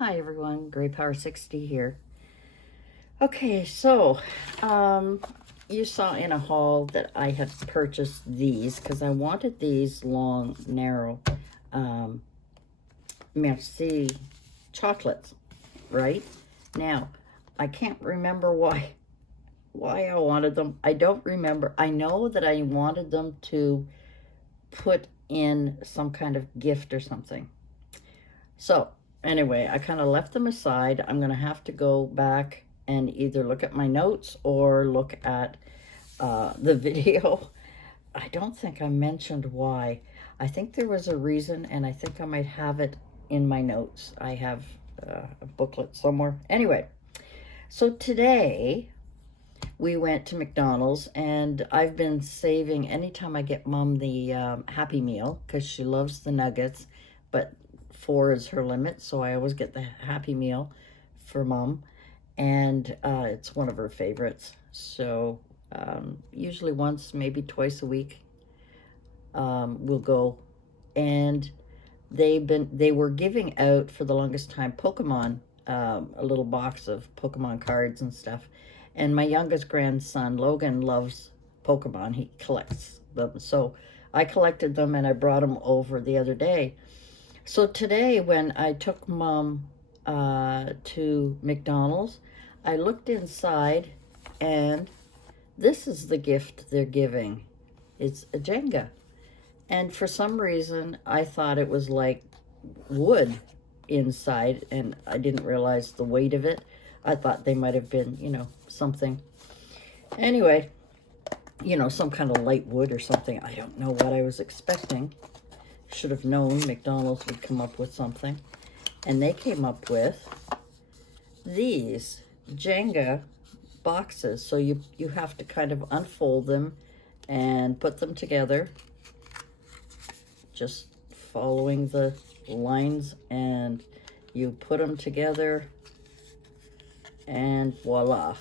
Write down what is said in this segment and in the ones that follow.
Hi everyone, Gray Power 60 here. Okay, so you saw in a haul that I had purchased these because I wanted these long, narrow um, Merci chocolates, right? Now, I can't remember why I wanted them. I don't remember. I know that I wanted them to put in some kind of gift or something. So anyway, I kind of left them aside. I'm going to have to go back and either look at my notes or look at the video. I don't think I mentioned why. I think there was a reason, and I think I might have it in my notes. I have a booklet somewhere. Anyway, so today we went to McDonald's, and I've been saving anytime I get Mom the Happy Meal because she loves the nuggets, but 4 is her limit, so I always get the Happy Meal for Mom, and it's one of her favorites. So usually once, maybe twice a week, we'll go, and they were giving out for the longest time Pokemon, a little box of Pokemon cards and stuff. And my youngest grandson, Logan, loves Pokemon. He collects them. So I collected them and I brought them over the other day. So today, when I took Mom to McDonald's, I looked inside and this is the gift they're giving. It's a Jenga. And for some reason, I thought it was like wood inside, and I didn't realize the weight of it. I thought they might have been, something. Anyway, some kind of light wood or something. I don't know what I was expecting. Should have known McDonald's would come up with something. And they came up with these Jenga boxes. So you have to kind of unfold them and put them together, just following the lines, and you put them together and voila,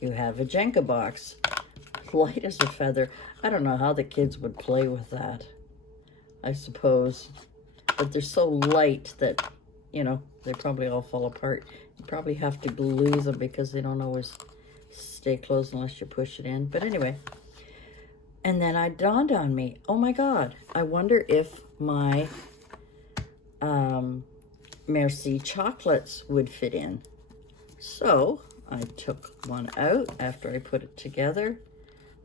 you have a Jenga box, light as a feather. I don't know how the kids would play with that, I suppose, but they're so light that, they probably all fall apart. You probably have to glue them because they don't always stay closed unless you push it in. But anyway, and then it dawned on me, oh my God, I wonder if my Merci chocolates would fit in. So I took one out after I put it together,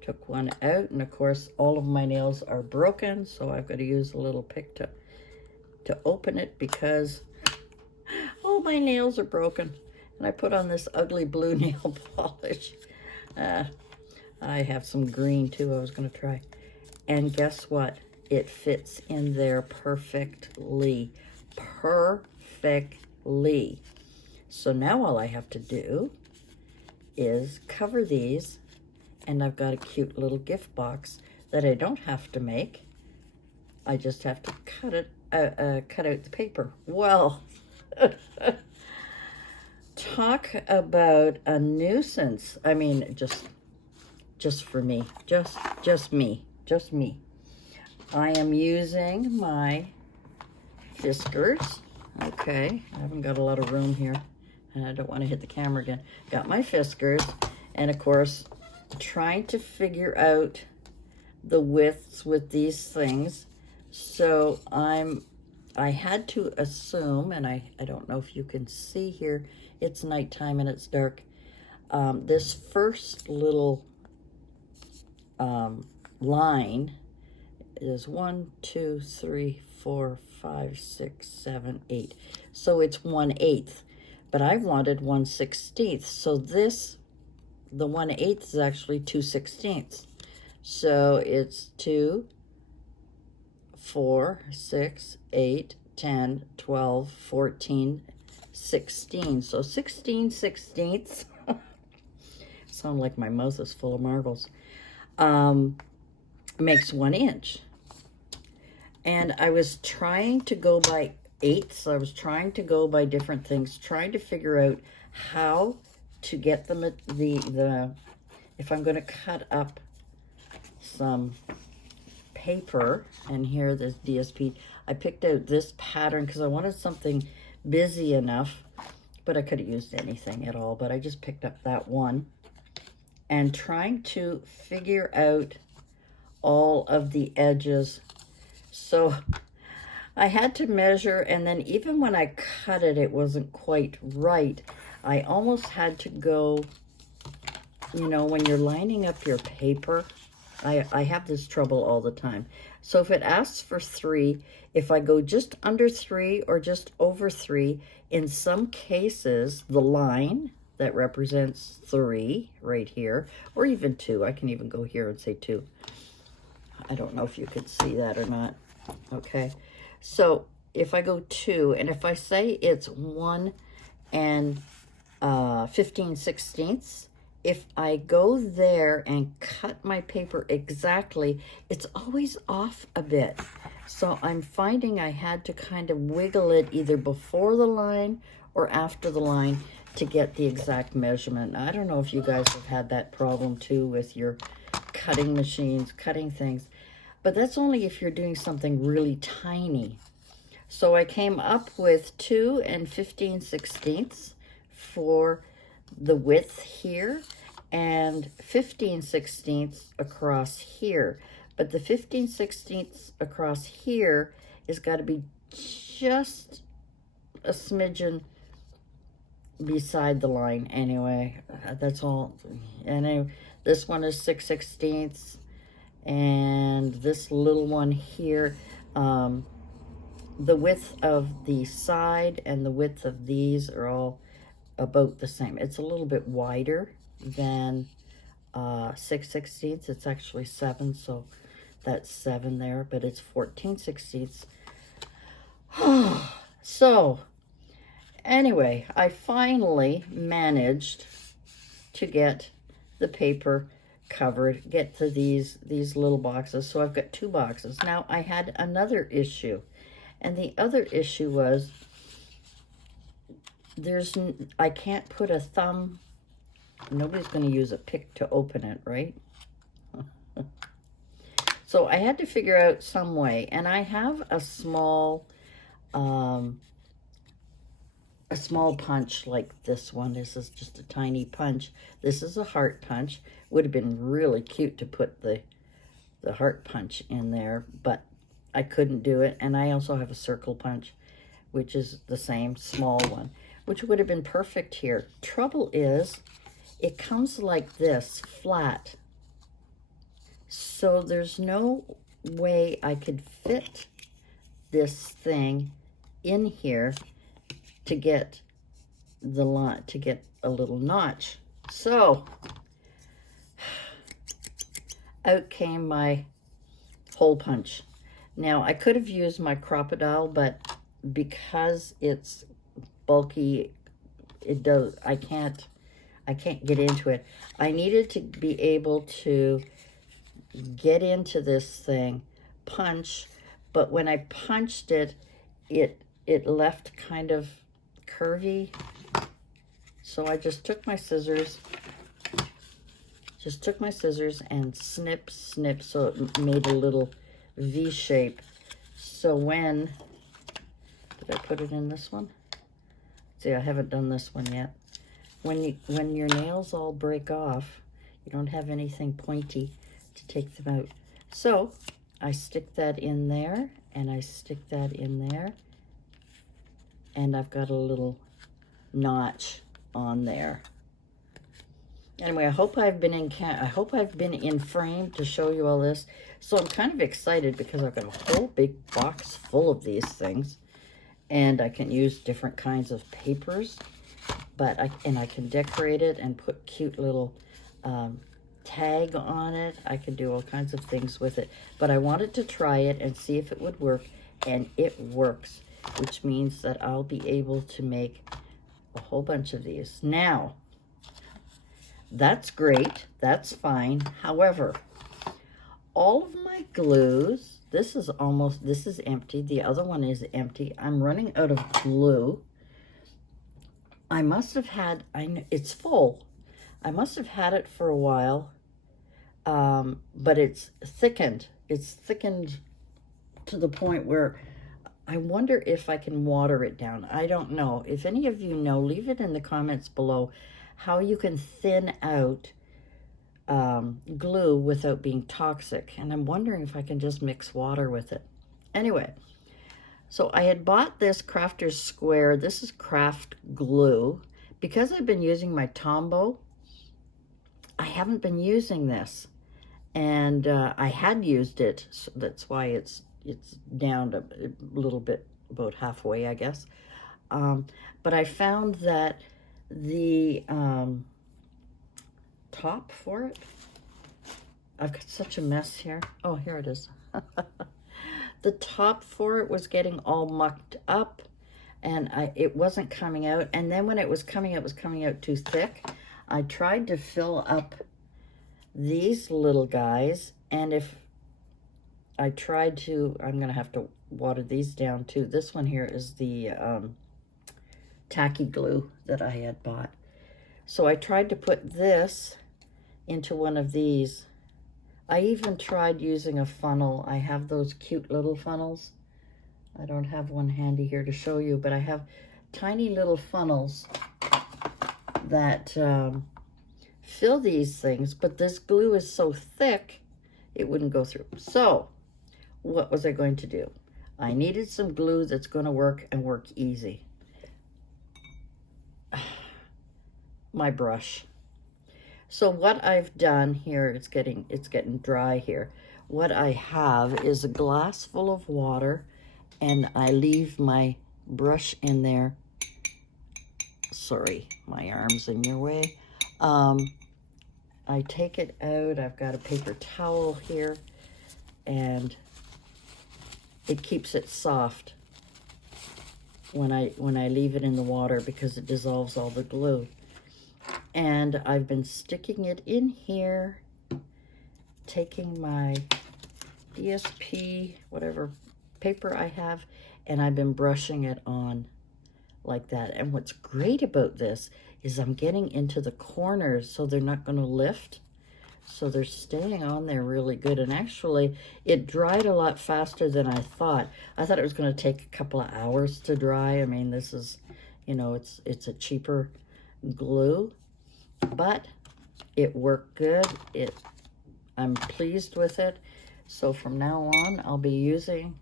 took one out, and of course all of my nails are broken, so I've got to use a little pick to open it because all my nails are broken. And I put on this ugly blue nail polish. I have some green too I was going to try. And guess what? It fits in there perfectly. Perfectly. So now all I have to do is cover these, and I've got a cute little gift box that I don't have to make. I just have to cut out the paper. Well, talk about a nuisance. I mean, just for me, just me. I am using my Fiskars. Okay, I haven't got a lot of room here, and I don't want to hit the camera again. Got my Fiskars, and of course, trying to figure out the widths with these things. So I had to assume, and I don't know if you can see here, it's nighttime and it's dark. This first little line is 1, 2, 3, 4, 5, 6, 7, 8. So it's 1/8, but I wanted 1/16. So the 1/8 is actually 2/16. So it's 2, 4, 6, 8, 10, 12, 14, 16. So 16/16. Sound like my mouth is full of marbles. Makes 1 inch. And I was trying to go by eighths. I was trying to go by different things, trying to figure out how to get them at if I'm going to cut up some paper, and here this DSP, I picked out this pattern because I wanted something busy enough, but I could have used anything at all, but I just picked up that one. And trying to figure out all of the edges. So I had to measure, and then even when I cut it, it wasn't quite right. I almost had to go, you know, when you're lining up your paper, I have this trouble all the time. So if it asks for 3, if I go just under 3 or just over 3, in some cases, the line that represents 3 right here, or even 2, I can even go here and say 2. I don't know if you can see that or not. Okay, so if I go 2, and if I say it's 1 and 15/16, if I go there and cut my paper exactly, it's always off a bit. So I'm finding I had to kind of wiggle it either before the line or after the line to get the exact measurement. I don't know if you guys have had that problem too with your cutting machines, cutting things, but that's only if you're doing something really tiny. So I came up with 2 and 15/16 for the width here, and 15/16 across here. But the 15/16 across here is got to be just a smidgen beside the line anyway. That's all. And anyway, this one is 6/16, and this little one here, the width of the side and the width of these are all about the same. It's a little bit wider than 6/16. It's actually 7, so that's 7 there, but it's 14/16. So anyway, I finally managed to get the paper covered, get to these little boxes. So I've got 2 boxes. Now I had another issue, and the other issue was I can't put a thumb. Nobody's going to use a pick to open it, right? So I had to figure out some way, and I have a small punch like this one. This is just a tiny punch. This is a heart punch. Would have been really cute to put the heart punch in there, but I couldn't do it. And I also have a circle punch, which is the same small one, which would have been perfect here. Trouble is, it comes like this, flat. So there's no way I could fit this thing in here to get to get a little notch. So out came my hole punch. Now I could have used my crocodile, but because it's bulky, I can't get into it. I needed to be able to get into this thing, punch, but when I punched it, it left kind of curvy. So I just took my scissors and snip, so it made a little V shape. So did I put it in this one? See, I haven't done this one yet. When your nails all break off, you don't have anything pointy to take them out. So I stick that in there, and I stick that in there, and I've got a little notch on there. Anyway, I hope I've been in frame to show you all this. So I'm kind of excited because I've got a whole big box full of these things, and I can use different kinds of papers, but I can decorate it and put cute little tag on it. I can do all kinds of things with it, but I wanted to try it and see if it would work, and it works, which means that I'll be able to make a whole bunch of these. Now, that's great, that's fine. However, all of my glues, this is empty, the other one is empty. I'm running out of glue. I must have had, it's full. I must have had it for a while, but it's thickened. It's thickened to the point where I wonder if I can water it down. I don't know. If any of you know, leave it in the comments below how you can thin out glue without being toxic. And I'm wondering if I can just mix water with it. Anyway, so I had bought this Crafter's Square. This is craft glue. Because I've been using my Tombow, I haven't been using this. And I had used it, so that's why it's down to a little bit, about halfway, I guess. But I found that the top for it, I've got such a mess here. Oh, here it is. The top for it was getting all mucked up, and it wasn't coming out. And then when it was coming out too thick. I tried to fill up these little guys, and if I tried to, I'm gonna have to water these down too. This one here is the tacky glue that I had bought. So I tried to put this into one of these. I even tried using a funnel. I have those cute little funnels. I don't have one handy here to show you, but I have tiny little funnels that fill these things, but this glue is so thick it wouldn't go through. So what was I going to do? I needed some glue that's going to work and work easy. My brush. So what I've done here, it's getting dry here. What I have is a glass full of water, and I leave my brush in there. Sorry, my arm's in your way. I take it out. I've got a paper towel here, and it keeps it soft when I leave it in the water, because it dissolves all the glue. And I've been sticking it in here, taking my DSP, whatever paper I have, and I've been brushing it on like that. And what's great about this is I'm getting into the corners so they're not going to lift. So they're staying on there really good. And actually, it dried a lot faster than I thought. I thought it was going to take a couple of hours to dry. I mean, this is, you know, it's a cheaper glue, but it worked good. I'm pleased with it. So from now on, I'll be using,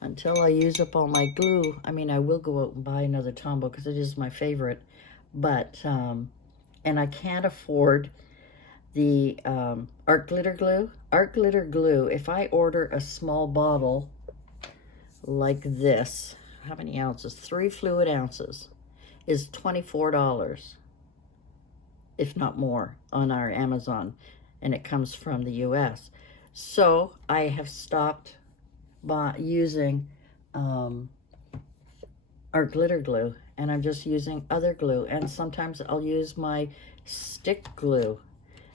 until I use up all my glue. I mean, I will go out and buy another Tombow because it is my favorite. But, and I can't afford the art glitter glue. Art glitter glue, if I order a small bottle like this, how many ounces? 3 fluid ounces, is $24, if not more, on our Amazon. And it comes from the US. So I have stopped using art glitter glue, and I'm just using other glue. And sometimes I'll use my stick glue,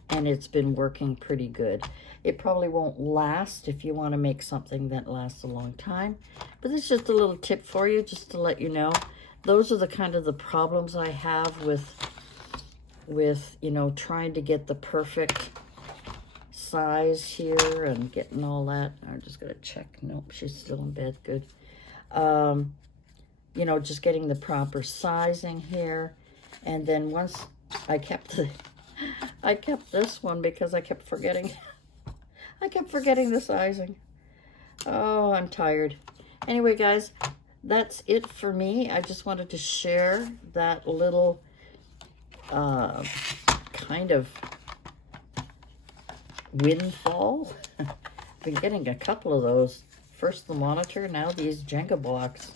and it's been working pretty good. It probably won't last if you want to make something that lasts a long time, but it's just a little tip for you, just to let you know. Those are the kind of the problems I have with you know, trying to get the perfect size here and getting all that. I'm just gonna check. Nope, she's still in bed. Good. You know, just getting the proper sizing here. And then once I kept this one because I kept forgetting. I kept forgetting the sizing. Oh, I'm tired. Anyway, guys, that's it for me. I just wanted to share that little kind of windfall. I've been getting a couple of those. First the monitor, now these Jenga blocks.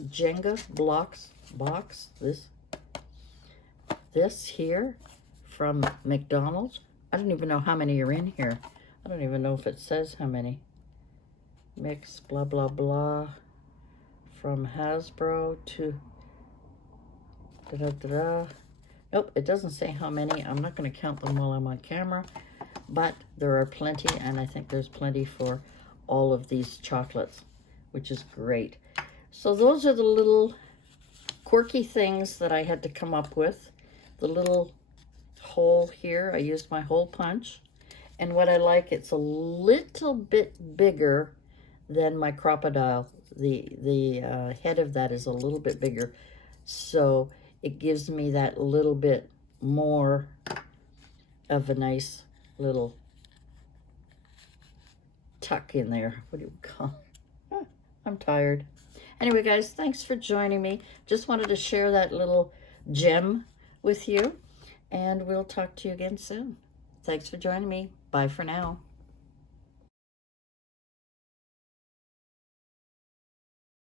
Jenga blocks box. This here from McDonald's. I don't even know how many are in here. I don't even know if it says how many. Mix blah blah blah from Hasbro to da-da-da-da. Nope, it doesn't say how many. I'm not going to count them while I'm on camera, but there are plenty, and I think there's plenty for all of these chocolates, which is great. So those are the little quirky things that I had to come up with. The little hole here, I used my hole punch. And what I like, it's a little bit bigger then my crocodile, the head of that is a little bit bigger. So it gives me that little bit more of a nice little tuck in there. What do you call it? I'm tired. Anyway, guys, thanks for joining me. Just wanted to share that little gem with you, and we'll talk to you again soon. Thanks for joining me. Bye for now.